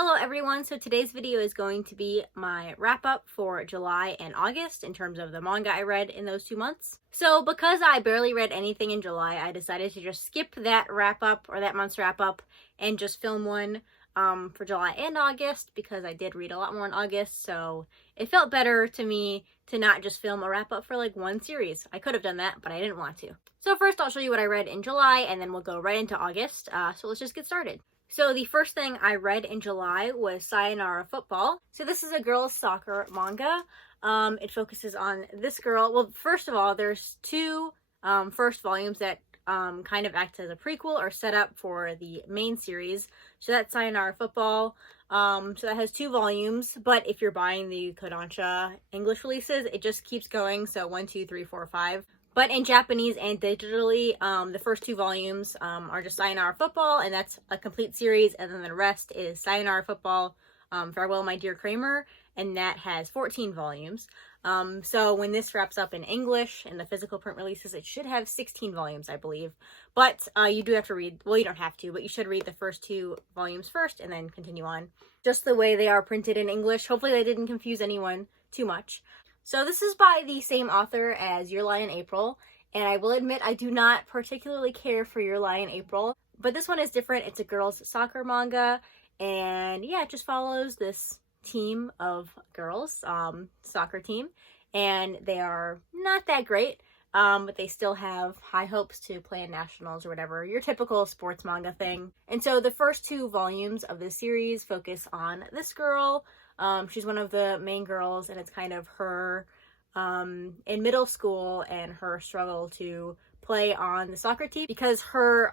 Hello everyone, so today's video is going to be my wrap up for July and August in terms of the manga I read in those 2 months. So because I barely read anything in July, I decided to just skip that wrap up or that month's wrap up and just film one for July and August because I did read a lot more in August, so it felt better to me to not just film a wrap up for like one series. I could have done that, but I didn't want to. So first I'll show you what I read in July and then we'll go right into August, so let's just get started. So the first thing I read in July was Sayonara Football. So this is a girls' soccer manga. It focuses on this girl. Well, first of all, there's two first volumes that kind of act as a prequel or set up for the main series. So that's Sayonara Football. So that has 2 volumes, but if you're buying the Kodansha English releases, it just keeps going. So 1, 2, 3, 4, 5. But in Japanese and digitally, the first 2 volumes are just Sayonara Football, and that's a complete series, and then the rest is Sayonara Football, Farewell My Dear Kramer, and that has 14 volumes. So when this wraps up in English and the physical print releases, it should have 16 volumes, I believe. But you do have to read, well, you don't have to, but you should read the first 2 volumes first and then continue on. Just the way they are printed in English. Hopefully they didn't confuse anyone too much. So this is by the same author as Your Lie in April, and I will admit I do not particularly care for Your Lie in April, but this one is different. It's a girls' soccer manga, and yeah, it just follows this team of girls, soccer team, and they are not that great, but they still have high hopes to play in nationals or whatever, your typical sports manga thing. And so the first 2 volumes of this series focus on this girl. She's one of the main girls, and it's kind of her in middle school and her struggle to play on the soccer team because her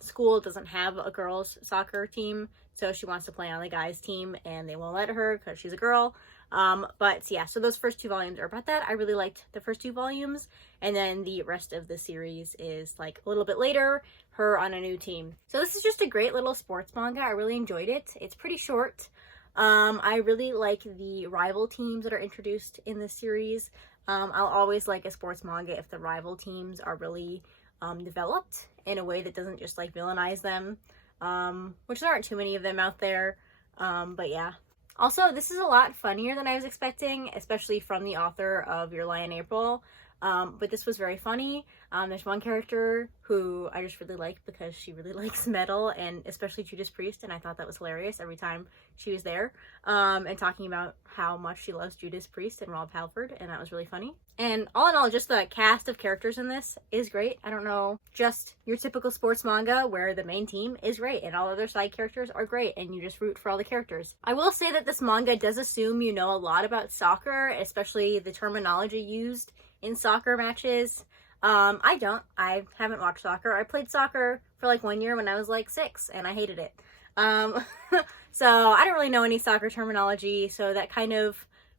school doesn't have a girls' soccer team, so she wants to play on the guys' team, and they won't let her because she's a girl. But yeah, so those first 2 volumes are about that. I really liked the first 2 volumes, and then the rest of the series is like a little bit later, her on a new team. So this is just a great little sports manga. I really enjoyed it. It's pretty short. I really like the rival teams that are introduced in this series. I'll always like a sports manga if the rival teams are really developed in a way that doesn't just like villainize them, which there aren't too many of them out there, but yeah. Also, this is a lot funnier than I was expecting, especially from the author of Your Lie in April. But this was very funny. There's one character who I just really like because she really likes metal, and especially Judas Priest, and I thought that was hilarious every time she was there, and talking about how much she loves Judas Priest and Rob Halford, and that was really funny. And all in all, just the cast of characters in this is great. I don't know, just your typical sports manga where the main team is great and all other side characters are great and you just root for all the characters. I will say that this manga does assume you know a lot about soccer, especially the terminology used in soccer matches. I don't. I haven't watched soccer. I played soccer for like 1 year when I was like 6 and I hated it. So I don't really know any soccer terminology, so that kind of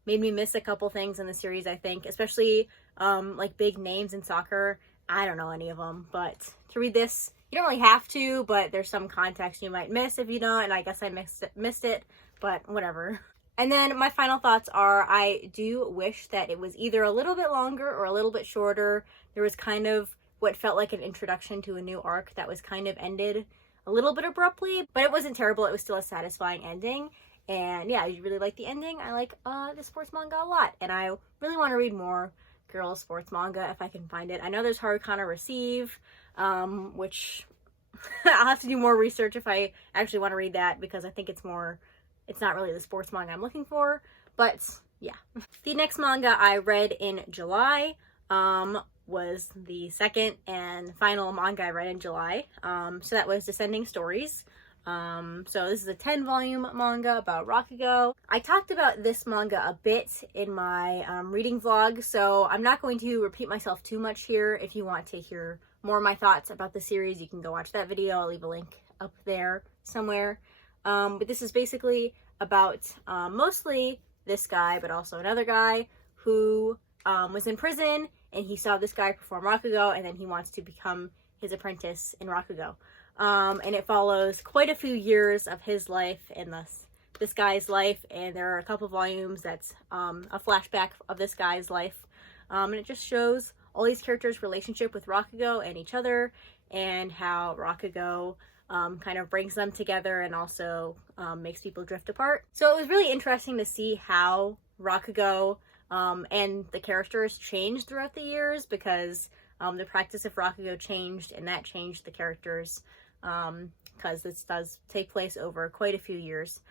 made me miss a couple things in the series, I think, especially like big names in soccer. I don't know any of them, but to read this, you don't really have to, but there's some context you might miss if you don't, and I guess I missed it, but whatever. And then my final thoughts are, I do wish that it was either a little bit longer or a little bit shorter. There was kind of what felt like an introduction to a new arc that was kind of ended a little bit abruptly, but it wasn't terrible. It was still a satisfying ending. And yeah, I really like the ending. I like the sports manga a lot, and I really want to read more girls sports manga if I can find it. I know there's Harukana Receive, which I'll have to do more research if I actually want to read that, because I think it's not really the sports manga I'm looking for, but yeah. The next manga I read in July was the second and final manga I read in July. So that was Descending Stories. So this is a 10-volume manga about Rakugo. I talked about this manga a bit in my reading vlog, so I'm not going to repeat myself too much here. If you want to hear more of my thoughts about the series, you can go watch that video. I'll leave a link up there somewhere. But this is basically about mostly this guy, but also another guy who was in prison, and he saw this guy perform Rakugo, and then he wants to become his apprentice in Rakugo. And it follows quite a few years of his life and this guy's life, and there are a couple volumes that's a flashback of this guy's life, and it just shows all these characters' relationship with Rakugo and each other, and how Rakugo kind of brings them together and also makes people drift apart. So it was really interesting to see how Rakugo and the characters changed throughout the years, because the practice of Rakugo changed, and that changed the characters, because this does take place over quite a few years.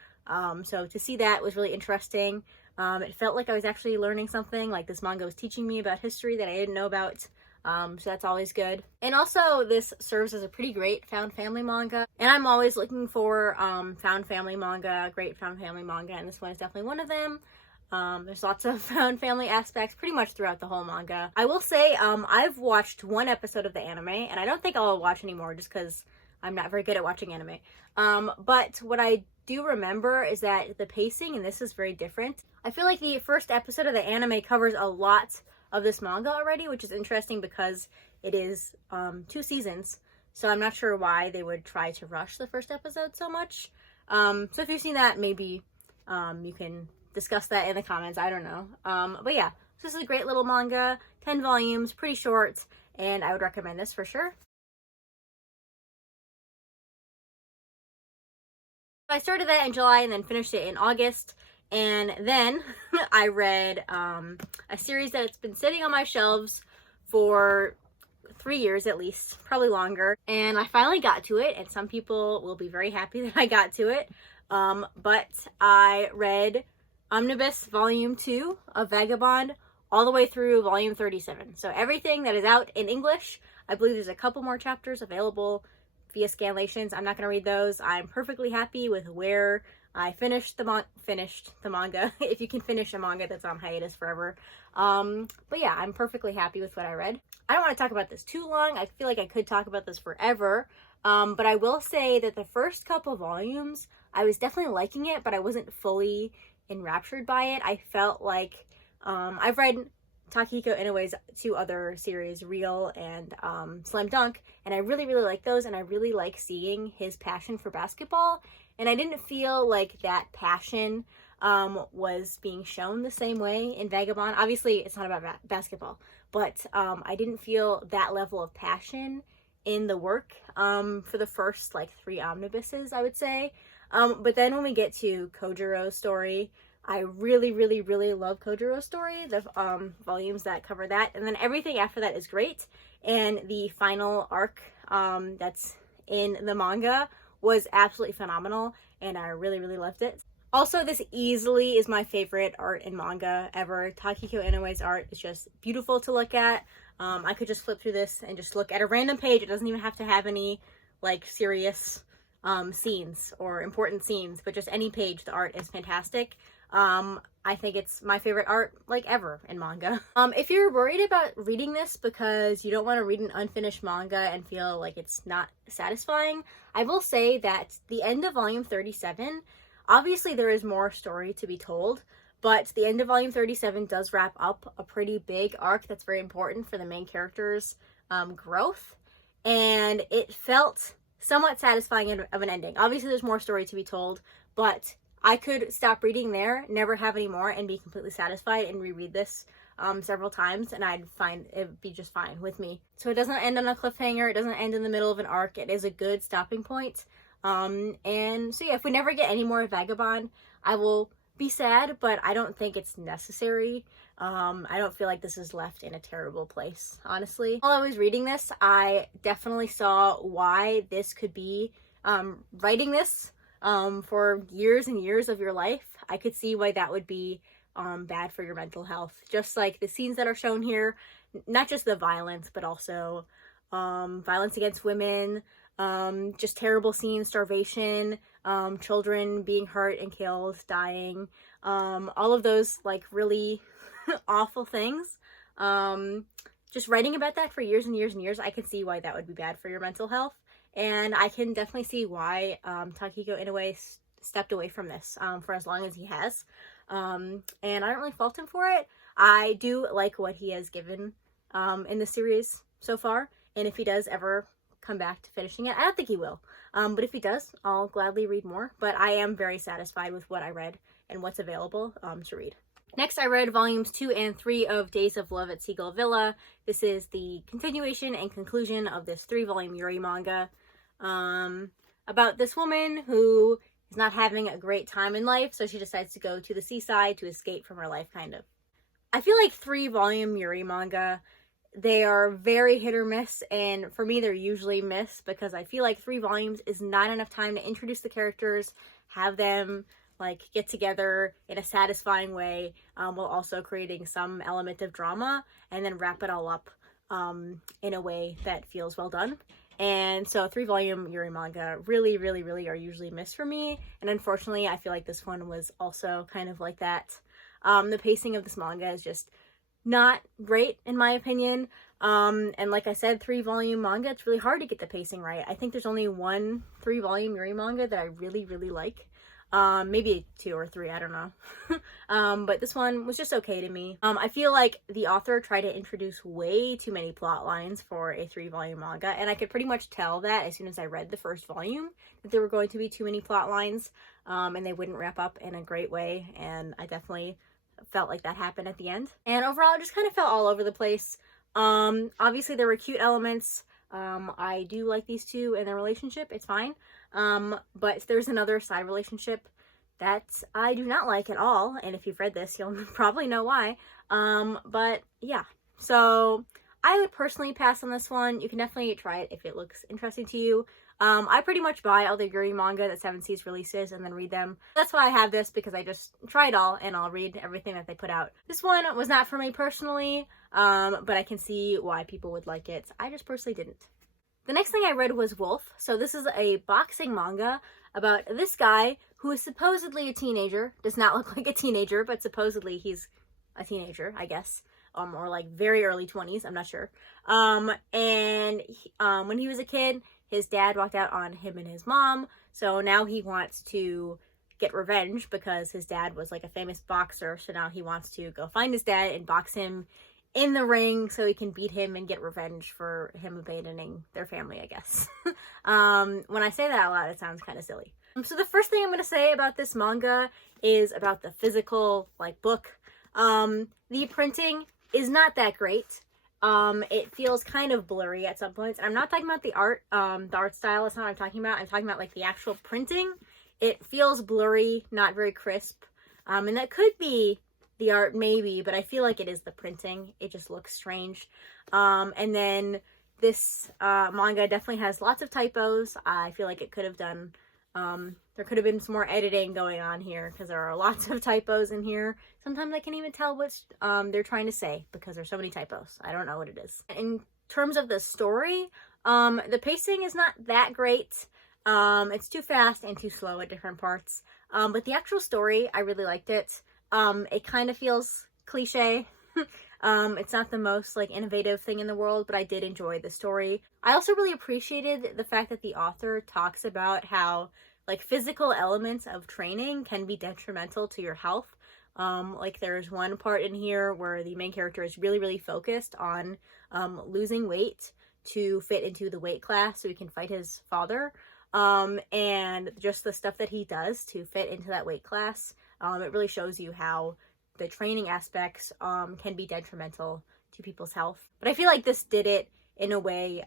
So to see that was really interesting. It felt like I was actually learning something, like this manga was teaching me about history that I didn't know about. So that's always good. And also this serves as a pretty great found family manga, and I'm always looking for found family manga, great found family manga, and this one is definitely one of them. There's lots of found family aspects pretty much throughout the whole manga. I will say I've watched one episode of the anime, and I don't think I'll watch anymore just because I'm not very good at watching anime. But what I do remember is that the pacing in this is very different. I feel like the first episode of the anime covers a lot of this manga already, which is interesting because it is 2 seasons. So I'm not sure why they would try to rush the first episode so much. So if you've seen that, maybe you can discuss that in the comments. I don't know. But yeah, this is a great little manga, 10 volumes, pretty short, and I would recommend this for sure. I started that in July and then finished it in August, and then I read a series that's been sitting on my shelves for 3 years at least, probably longer, and I finally got to it, and some people will be very happy that I got to it. But I read Omnibus Volume 2 of Vagabond all the way through Volume 37. So everything that is out in English. I believe there's a couple more chapters available via Scanlations. I'm not going to read those. I'm perfectly happy with where I finished the manga. If you can finish a manga that's on hiatus forever. But yeah, I'm perfectly happy with what I read. I don't want to talk about this too long. I feel like I could talk about this forever. But I will say that the first couple volumes, I was definitely liking it, but I wasn't fully enraptured by it. I felt like I've read Takehiko Inoue's 2 other series, Real and Slam Dunk, and I really, really like those, and I really like seeing his passion for basketball, and I didn't feel like that passion was being shown the same way in Vagabond. Obviously, it's not about basketball, but I didn't feel that level of passion in the work for the first, 3 omnibuses, I would say. But then when we get to Kojiro's story, I really, really, really love Kojiro's story, the volumes that cover that, and then everything after that is great, and the final arc that's in the manga was absolutely phenomenal, and I really, really loved it. Also, this easily is my favorite art in manga ever. Takehiko Inoue's art is just beautiful to look at. I could just flip through this and just look at a random page. It doesn't even have to have any, serious scenes or important scenes, but just any page, the art is fantastic. I think it's my favorite art, ever in manga. If you're worried about reading this because you don't want to read an unfinished manga and feel like it's not satisfying, I will say that the end of volume 37, obviously there is more story to be told, but the end of volume 37 does wrap up a pretty big arc that's very important for the main character's growth, and it felt somewhat satisfying of an ending. Obviously there's more story to be told, but I could stop reading there, never have any more, and be completely satisfied and reread this several times, and I'd find it would be just fine with me. So it doesn't end on a cliffhanger, it doesn't end in the middle of an arc, it is a good stopping point. And so yeah, if we never get any more Vagabond, I will be sad, but I don't think it's necessary. I don't feel like this is left in a terrible place, honestly. While I was reading this, I definitely saw why this could be, writing this for years and years of your life. I could see why that would be bad for your mental health. Just like the scenes that are shown here, not just the violence, but also violence against women, just terrible scenes, starvation, children being hurt and killed, dying, all of those really awful things. Just writing about that for years and years and years, I could see why that would be bad for your mental health. And I can definitely see why Takehiko Inoue stepped away from this for as long as he has. And I don't really fault him for it. I do like what he has given in the series so far. And if he does ever come back to finishing it, I don't think he will. But if he does, I'll gladly read more. But I am very satisfied with what I read and what's available to read. Next, I read volumes 2 and 3 of Days of Love at Seagull Villa. This is the continuation and conclusion of this 3-volume Yuri manga. about this woman who is not having a great time in life, so she decides to go to the seaside to escape from her life, kind of. I feel like 3-volume Yuri manga, they are very hit or miss, and for me they're usually miss because I feel like 3 volumes is not enough time to introduce the characters, have them like get together in a satisfying way, while also creating some element of drama, and then wrap it all up in a way that feels well done. And so 3-volume Yuri manga really, really, really are usually missed for me, and unfortunately I feel like this one was also kind of like that. The pacing of this manga is just not great in my opinion, and like I said, 3-volume manga, it's really hard to get the pacing right. I think there's only one 3-volume Yuri manga that I really, really like. Maybe 2 or 3, I don't know. But this one was just okay to me. I feel like the author tried to introduce way too many plot lines for a 3-volume manga, and I could pretty much tell that as soon as I read the first volume, that there were going to be too many plot lines, and they wouldn't wrap up in a great way, and I definitely felt like that happened at the end. And overall, it just kind of felt all over the place. Obviously there were cute elements. I do like these two in their relationship, it's fine. But there's another side relationship that I do not like at all, and if you've read this, you'll probably know why. But yeah, so I would personally pass on this one. You can definitely try it if it looks interesting to you. I pretty much buy all the Yuri manga that 7 Seas releases and then read them. That's why I have this, because I just try it all and I'll read everything that they put out. This one was not for me personally, but I can see why people would like it. I just personally didn't. The next thing I read was Wolf. So this is a boxing manga about this guy who is supposedly a teenager. Does not look like a teenager, but supposedly he's a teenager, I guess. Or like very early 20s, I'm not sure. And when he was a kid, his dad walked out on him and his mom. So now he wants to get revenge because his dad was like a famous boxer. So now he wants to go find his dad and box him in the ring so he can beat him and get revenge for him abandoning their family, I guess. When I say that out loud, it sounds kind of silly. So the first thing I'm going to say about this manga is about the physical, like, book. The printing is not that great. It feels kind of blurry at some points. And I'm not talking about the art style. That's not what I'm talking about. I'm talking about, like, the actual printing. It feels blurry, not very crisp. And that could be the art, maybe, but I feel like it is the printing. It just looks strange. And then this manga definitely has lots of typos. I feel like it could have done, there could have been some more editing going on here, because there are lots of typos in here. Sometimes I can't even tell what they're trying to say because there's so many typos. I don't know what it is. In terms of the story, the pacing is not that great. It's too fast and too slow at different parts. But the actual story, I really liked it. It kind of feels cliche. It's not the most, like, innovative thing in the world, but I did enjoy the story. I also really appreciated the fact that the author talks about how, like, physical elements of training can be detrimental to your health. Like, there's one part in here where the main character is really, really focused on losing weight to fit into the weight class so he can fight his father. And just the stuff that he does to fit into that weight class, it really shows you how the training aspects can be detrimental to people's health. But I feel like this did it in a way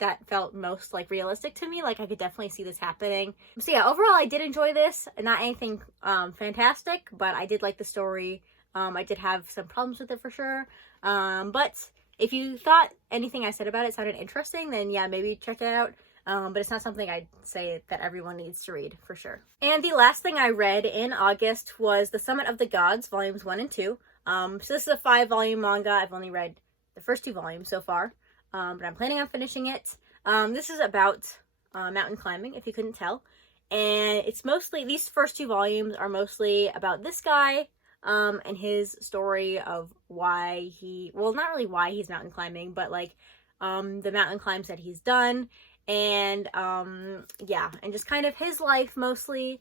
that felt most, like, realistic to me. Like, I could definitely see this happening. So yeah, overall I did enjoy this. Not anything fantastic, but I did like the story. I did have some problems with it for sure. But if you thought anything I said about it sounded interesting, then yeah, maybe check it out. But it's not something I'd say that everyone needs to read, for sure. And the last thing I read in August was The Summit of the Gods, volumes 1 and 2. So this is a 5-volume manga. I've only read the first 2 volumes so far, but I'm planning on finishing it. This is about mountain climbing, if you couldn't tell. And it's mostly, these first 2 volumes are mostly about this guy, and his story of why he, well, not really why he's mountain climbing, but, like, the mountain climbs that he's done. And yeah, and just kind of his life mostly.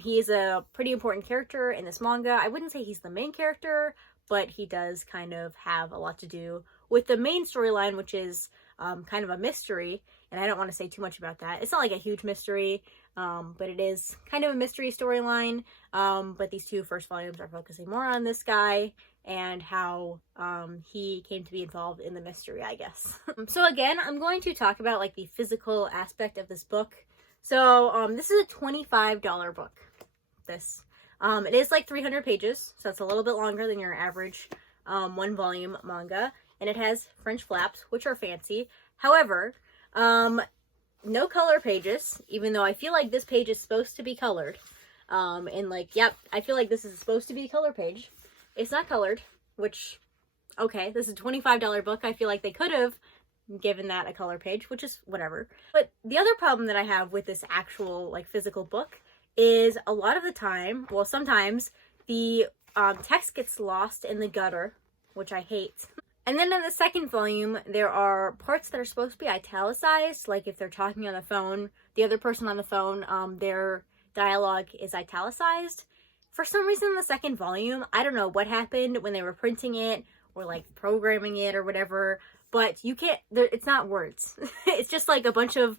He is a pretty important character in this manga. I wouldn't say he's the main character, but he does kind of have a lot to do with the main storyline, which is kind of a mystery. And I don't want to say too much about that. It's not like a huge mystery, but it is kind of a mystery storyline. But these 2 first volumes are focusing more on this guy and how he came to be involved in the mystery, I guess. So again, I'm going to talk about, like, the physical aspect of this book. So, this is a $25 book. It is like 300 pages, so it's a little bit longer than your average one volume manga, and it has French flaps, which are fancy. However, no color pages, even though I feel like this page is supposed to be colored. And like, yep, I feel like this is supposed to be a color page. It's not colored, which, okay, this is a $25 book. I feel like they could have given that a color page, which is whatever. But the other problem that I have with this actual like physical book is a lot of the time, well, sometimes the text gets lost in the gutter, which I hate. And then in the second volume, there are parts that are supposed to be italicized, like if they're talking on the phone, the other person on the phone, their dialogue is italicized. For some reason in the second volume, I don't know what happened when they were printing it or like programming it or whatever, but you can't, it's not words. It's just like a bunch of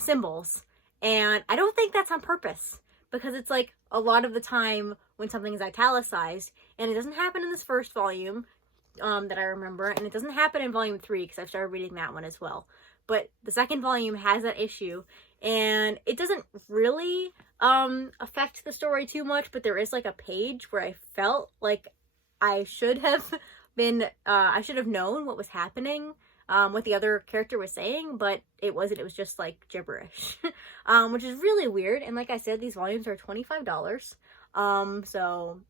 symbols. And I don't think that's on purpose, because it's like a lot of the time when something is italicized, and it doesn't happen in this first volume that I remember, and it doesn't happen in volume 3 because I've started reading that one as well. But the second volume has that issue, and it doesn't really affect the story too much, but there is like a page where I felt like I should have known what was happening, what the other character was saying, but it wasn't. It was just like gibberish, which is really weird. And like I said, these volumes are $25. So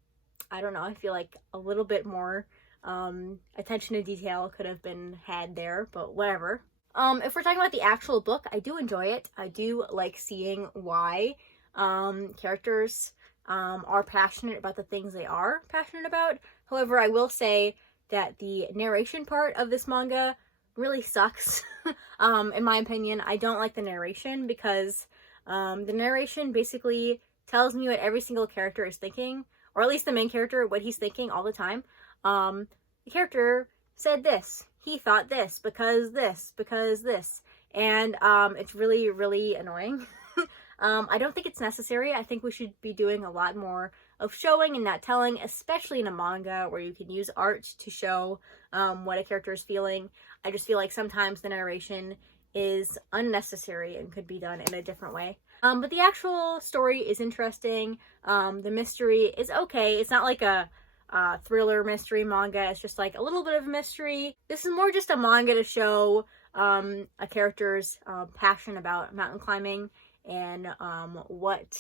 I don't know. I feel like a little bit more attention to detail could have been had there, but whatever. If we're talking about the actual book, I do enjoy it. I do like seeing why characters are passionate about the things they are passionate about. However, I will say that the narration part of this manga really sucks. In my opinion, I don't like the narration because the narration basically tells me what every single character is thinking, or at least the main character, what he's thinking all the time. The character said this, he thought this, because this, and it's really, really annoying. I don't think it's necessary. I think we should be doing a lot more of showing and not telling, especially in a manga where you can use art to show what a character is feeling. I just feel like sometimes the narration is unnecessary and could be done in a different way. But the actual story is interesting. The mystery is okay. It's not like a thriller mystery manga. It's just like a little bit of mystery. This is more just a manga to show a character's passion about mountain climbing and what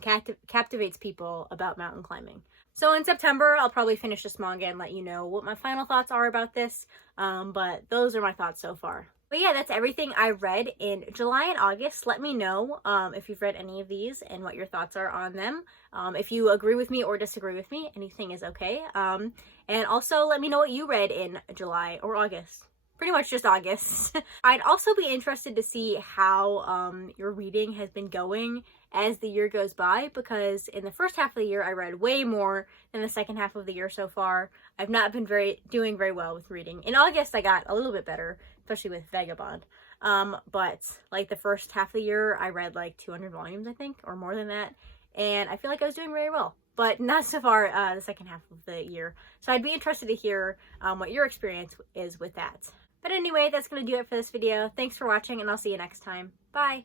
captivates people about mountain climbing. So in September, I'll probably finish this manga and let you know what my final thoughts are about this, but those are my thoughts so far. But yeah, that's everything I read in July and August. Let me know if you've read any of these and what your thoughts are on them. If you agree with me or disagree with me, anything is okay. And also let me know what you read in July or August. Pretty much just August. I'd also be interested to see how your reading has been going as the year goes by, because in the first half of the year I read way more than the second half of the year so far. I've not been doing very well with reading. In August I got a little bit better, especially with Vagabond. But like the first half of the year I read like 200 volumes, I think, or more than that, and I feel like I was doing very well. But not so far the second half of the year. So I'd be interested to hear what your experience is with that. But anyway, that's going to do it for this video. Thanks for watching, and I'll see you next time. Bye!